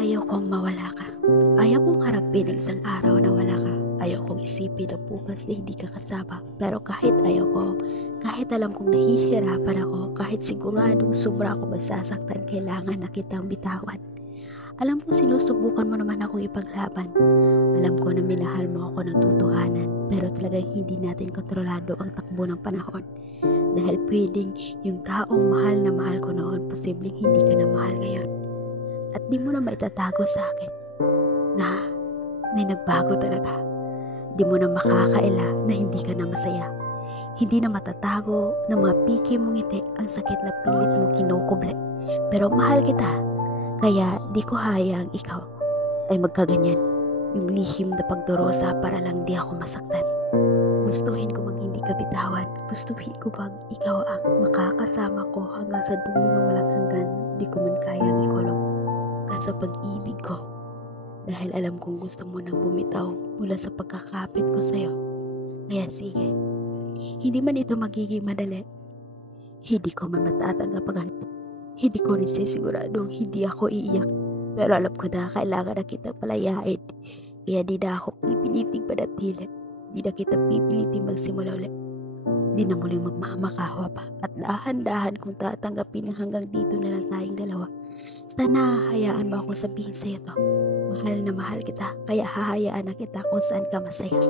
Ayaw kong mawala ka. Ayaw kong harapin ang isang araw na wala ka. Ayaw kong isipin na bukas na hindi ka kasama. Pero kahit ayaw ko, kahit alam kong nahihirapan ako, kahit siguradong sobra ako masasaktan, kailangan na kitang bitawan. Alam ko sinusubukan mo naman akong ipaglaban. Alam ko na minahal mo ako ng totohanan, pero talagang hindi natin kontrolado ang takbo ng panahon. Dahil pwedeng yung taong mahal ko noon, posibleng hindi ka na mahal ngayon. At di mo na maitatago sa akin na may nagbago talaga. Di mo na makakaila na hindi ka na masaya. Hindi na matatago ng mga piki mong ngiti ang sakit na pilit mo kinukuble. Pero mahal kita, kaya di ko hayang ikaw ay magkaganyan. Yung lihim na pagdurosa para lang di ako masaktan. Gustuhin ko mang hindi ka bitawan. Gustuhin ko bang ikaw ang makakasama ko hanggang sa dulo na walang hanggan. Di ko man kayang ikulong sa pag-ibig ko. Dahil alam kong gusto mo nang bumitaw mula sa pagkakapit ko sa'yo. Kaya sige, hindi man ito magiging madali. Hindi ko man matatanggap agad. Hindi ko rin siguradong hindi ako iiyak. Pero alam ko na kailangan na kitang palayain. Kaya di na ako pipiliting panatili. Di na kita pipiliting magsimula ulit. Di na muling magmamakahwa pa. At dahan-dahan kong tatanggapin hanggang dito na lang tayong dalawa. Sana hayaan mo ako sabihin sa'yo to. Mahal na mahal kita. Kaya hahayaan na kita kung saan ka masaya.